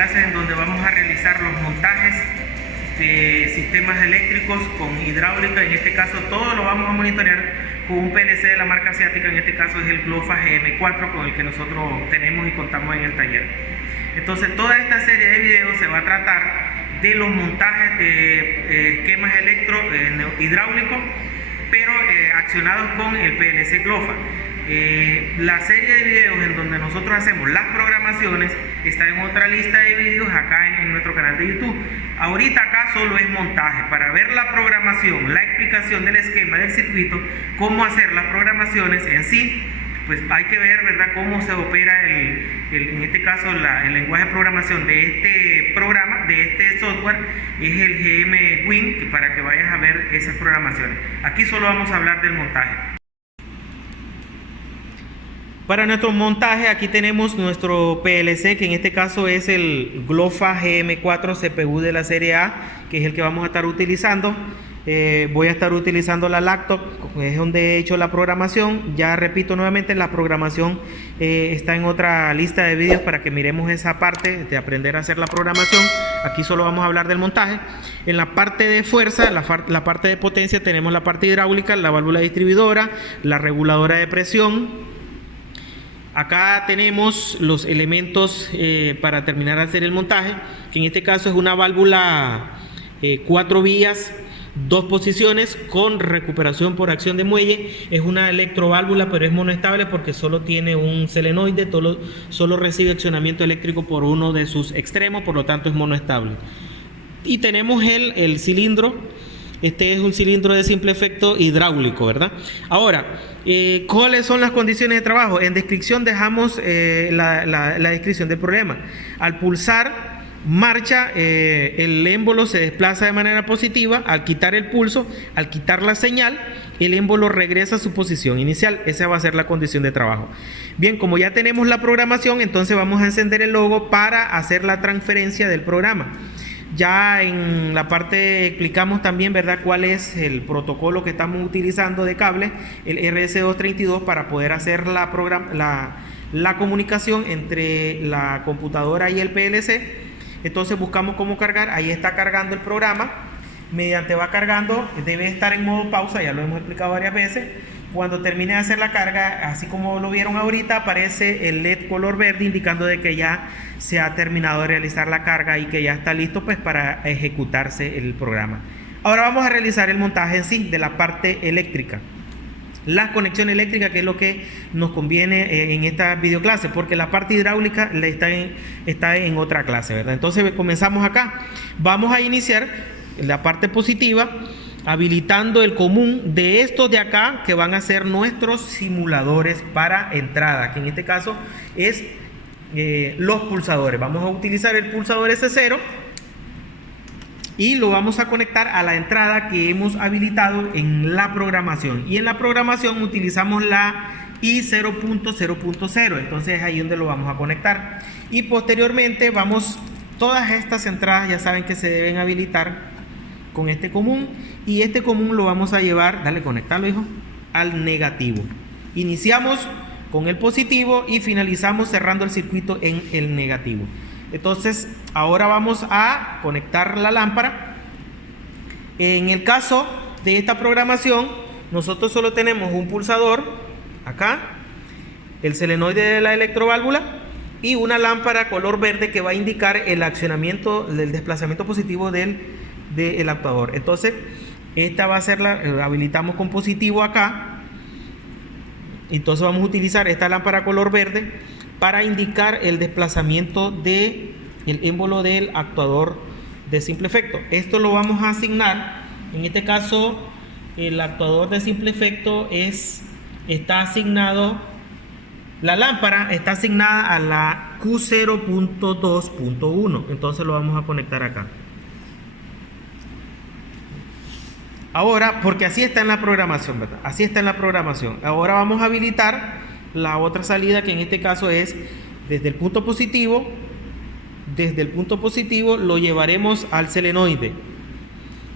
clases en donde vamos a realizar los montajes de sistemas eléctricos con hidráulica. En este caso todo lo vamos a monitorear con un PLC de la marca asiática, en este caso es el GLOFA GM4 con el que nosotros tenemos y contamos en el taller. Entonces toda esta serie de videos se va a tratar de los montajes de esquemas hidráulicos, pero accionados con el PLC GLOFA. La serie de videos en donde nosotros hacemos las programaciones está en otra lista de videos acá en nuestro canal de YouTube. Ahorita acá solo es montaje. Para ver la programación, la explicación del esquema del circuito, cómo hacer las programaciones en sí, pues hay que ver, ¿verdad?, cómo se opera en este caso el lenguaje de programación de este programa, de este software, es el GM Win, para que vayas a ver esas programaciones. Aquí solo vamos a hablar del montaje. Para nuestro montaje aquí tenemos nuestro PLC, que en este caso es el GLOFA GM4 CPU de la serie A, que es el que vamos a estar utilizando. Voy a estar utilizando la laptop, es donde he hecho la programación. Ya repito nuevamente, la programación está en otra lista de vídeos para que miremos esa parte de aprender a hacer la programación. Aquí solo vamos a hablar del montaje. En la parte de fuerza, la parte de potencia, tenemos la parte hidráulica, la válvula distribuidora, la reguladora de presión. Acá tenemos los elementos para terminar de hacer el montaje, que en este caso es una válvula 4 vías, 2 posiciones con recuperación por acción de muelle. Es una electroválvula, pero es monoestable porque solo tiene un solenoide, solo recibe accionamiento eléctrico por uno de sus extremos, por lo tanto es monoestable. Y tenemos el cilindro. Este es un cilindro de simple efecto hidráulico, ¿verdad? Ahora, ¿cuáles son las condiciones de trabajo? En descripción dejamos la descripción del problema. Al pulsar marcha, el émbolo se desplaza de manera positiva. Al quitar el pulso, al quitar la señal, el émbolo regresa a su posición inicial. Esa va a ser la condición de trabajo. Bien, como ya tenemos la programación, entonces vamos a encender el logo para hacer la transferencia del programa. Ya en la parte explicamos también, ¿verdad?, cuál es el protocolo que estamos utilizando de cable, el RS232, para poder hacer la comunicación entre la computadora y el PLC. Entonces buscamos cómo cargar. Ahí está cargando el programa. Mediante va cargando, debe estar en modo pausa, ya lo hemos explicado varias veces. Cuando termine de hacer la carga, así como lo vieron ahorita, aparece el LED color verde indicando de que ya se ha terminado de realizar la carga y que ya está listo pues para ejecutarse el programa. Ahora vamos a realizar el montaje en sí de la parte eléctrica. La conexión eléctrica, que es lo que nos conviene en esta videoclase, porque la parte hidráulica está en otra clase, ¿verdad? Entonces comenzamos acá. Vamos a iniciar la parte positiva, habilitando el común de estos de acá, que van a ser nuestros simuladores para entrada, que en este caso es los pulsadores. Vamos a utilizar el pulsador S0 y lo vamos a conectar a la entrada que hemos habilitado en la programación. Y en la programación utilizamos la I0.0.0, entonces es ahí donde lo vamos a conectar. Y posteriormente todas estas entradas ya saben que se deben habilitar con este común, y este común lo vamos a llevar, dale, conectarlo, hijo, al negativo. Iniciamos con el positivo y finalizamos cerrando el circuito en el negativo. Entonces ahora vamos a conectar la lámpara. En el caso de esta programación, nosotros solo tenemos un pulsador acá, el solenoide de la electroválvula y una lámpara color verde que va a indicar el accionamiento del desplazamiento positivo del actuador. Entonces esta va a ser habilitamos con positivo acá. Entonces vamos a utilizar esta lámpara color verde para indicar el desplazamiento del émbolo del actuador de simple efecto. Esto lo vamos a asignar. En este caso el actuador de simple efecto está asignado, la lámpara está asignada a la Q0.2.1. entonces lo vamos a conectar acá. Ahora, porque así está en la programación, ¿verdad? Así está en la programación. Ahora vamos a habilitar la otra salida, que en este caso es desde el punto positivo. Desde el punto positivo lo llevaremos al solenoide.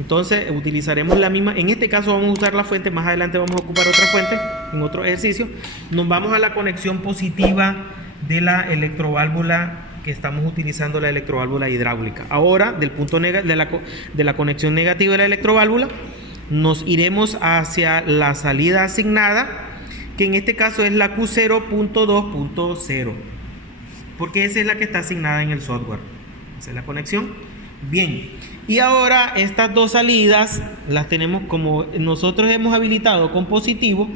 Entonces utilizaremos la misma. En este caso vamos a usar la fuente. Más adelante vamos a ocupar otra fuente en otro ejercicio. Nos vamos a la conexión positiva de la electroválvula que estamos utilizando la electroválvula hidráulica. Ahora, del punto de la conexión negativa de la electroválvula, nos iremos hacia la salida asignada, que en este caso es la Q0.2.0, porque esa es la que está asignada en el software. Esa es la conexión. Bien, y ahora estas dos salidas las tenemos, como nosotros hemos habilitado con positivo,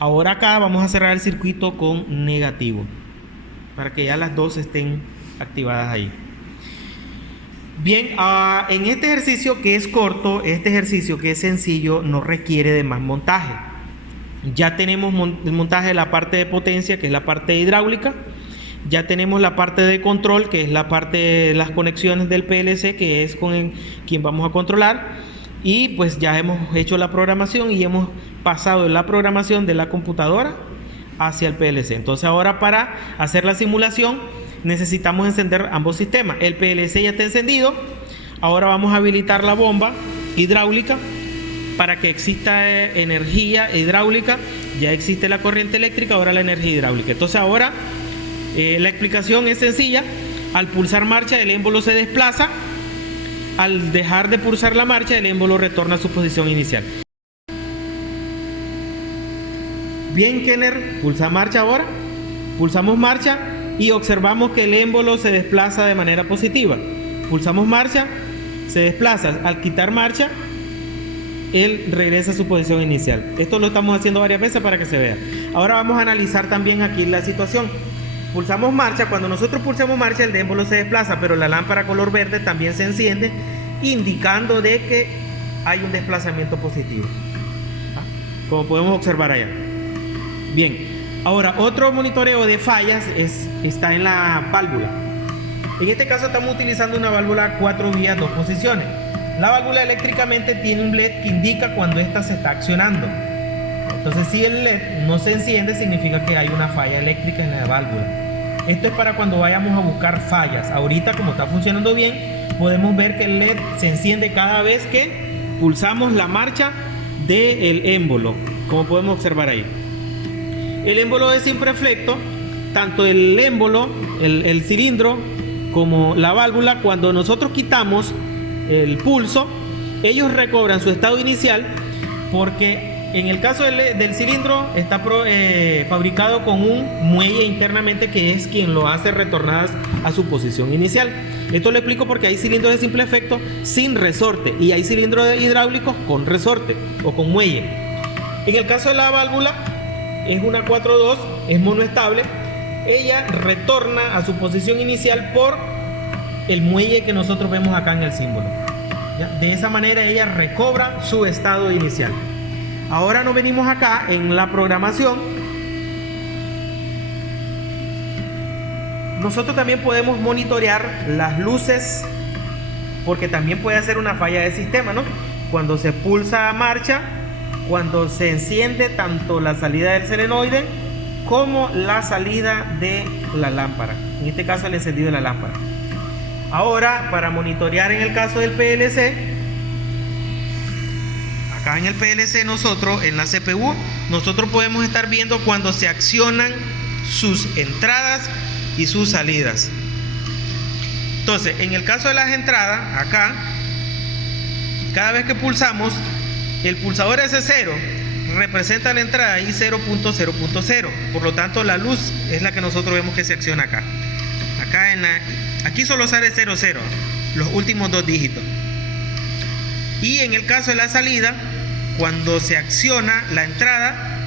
ahora acá vamos a cerrar el circuito con negativo, para que ya las dos estén activadas ahí. Bien, en este ejercicio que es corto, este ejercicio que es sencillo, no requiere de más montaje. Ya tenemos el montaje de la parte de potencia, que es la parte hidráulica. Ya tenemos la parte de control, que es la parte de las conexiones del PLC, que es con quien vamos a controlar. Y pues ya hemos hecho la programación y hemos pasado la programación de la computadora hacia el PLC. Entonces ahora, para hacer la simulación, necesitamos encender ambos sistemas. El PLC ya está encendido. Ahora vamos a habilitar la bomba hidráulica para que exista energía hidráulica. Ya existe la corriente eléctrica, ahora la energía hidráulica. Entonces ahora la explicación es sencilla. Al pulsar marcha, el émbolo se desplaza. Al dejar de pulsar la marcha, el émbolo retorna a su posición inicial. Bien, Kenner, pulsa marcha ahora. Pulsamos marcha y observamos que el émbolo se desplaza de manera positiva. Pulsamos marcha, se desplaza. Al quitar marcha, él regresa a su posición inicial. Esto lo estamos haciendo varias veces para que se vea. Ahora vamos a analizar también aquí la situación. Pulsamos marcha. Cuando nosotros pulsamos marcha, el émbolo se desplaza, pero la lámpara color verde también se enciende, indicando de que hay un desplazamiento positivo, como podemos observar allá. Bien, ahora otro monitoreo de fallas está en la válvula. En este caso estamos utilizando una válvula 4 vías, 2 posiciones. La válvula eléctricamente tiene un LED que indica cuando ésta se está accionando. Entonces, si el LED no se enciende, significa que hay una falla eléctrica en la válvula. Esto es para cuando vayamos a buscar fallas. Ahorita, como está funcionando bien, podemos ver que el LED se enciende cada vez que pulsamos la marcha del émbolo, como podemos observar ahí. El émbolo de Simpreflecto, tanto el émbolo, el cilindro, como la válvula, cuando nosotros quitamos el pulso, ellos recobran su estado inicial, porque en el caso del cilindro está fabricado con un muelle internamente, que es quien lo hace retornar a su posición inicial. Esto lo explico porque hay cilindros de simple efecto sin resorte y hay cilindros hidráulicos con resorte o con muelle. En el caso de la válvula, es una 4.2, es monoestable. Ella retorna a su posición inicial por el muelle que nosotros vemos acá en el símbolo. ¿Ya? De esa manera ella recobra su estado inicial. Ahora nos venimos acá en la programación. Nosotros también podemos monitorear las luces, porque también puede ser una falla de sistema, ¿no? Cuando se pulsa marcha, cuando se enciende tanto la salida del solenoide como la salida de la lámpara. En este caso, el encendido de la lámpara. Ahora, para monitorear en el caso del PLC, acá en el PLC nosotros, en la CPU, nosotros podemos estar viendo cuando se accionan sus entradas y sus salidas. Entonces, en el caso de las entradas, acá, cada vez que pulsamos, el pulsador S0 representa la entrada y 0.0.0. Por lo tanto, la luz es la que nosotros vemos que se acciona acá. Aquí solo sale 00, los últimos 2 dígitos. Y en el caso de la salida, cuando se acciona la entrada,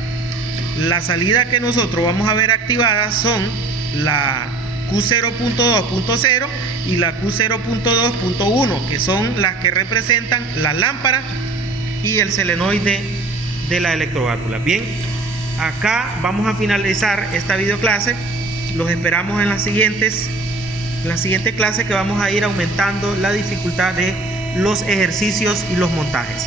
la salida que nosotros vamos a ver activada son la Q0.2.0 y la Q0.2.1, que son las que representan la lámpara y el solenoide de la electroválvula. Bien, acá vamos a finalizar esta videoclase. Los esperamos en la siguiente clase, que vamos a ir aumentando la dificultad de los ejercicios y los montajes.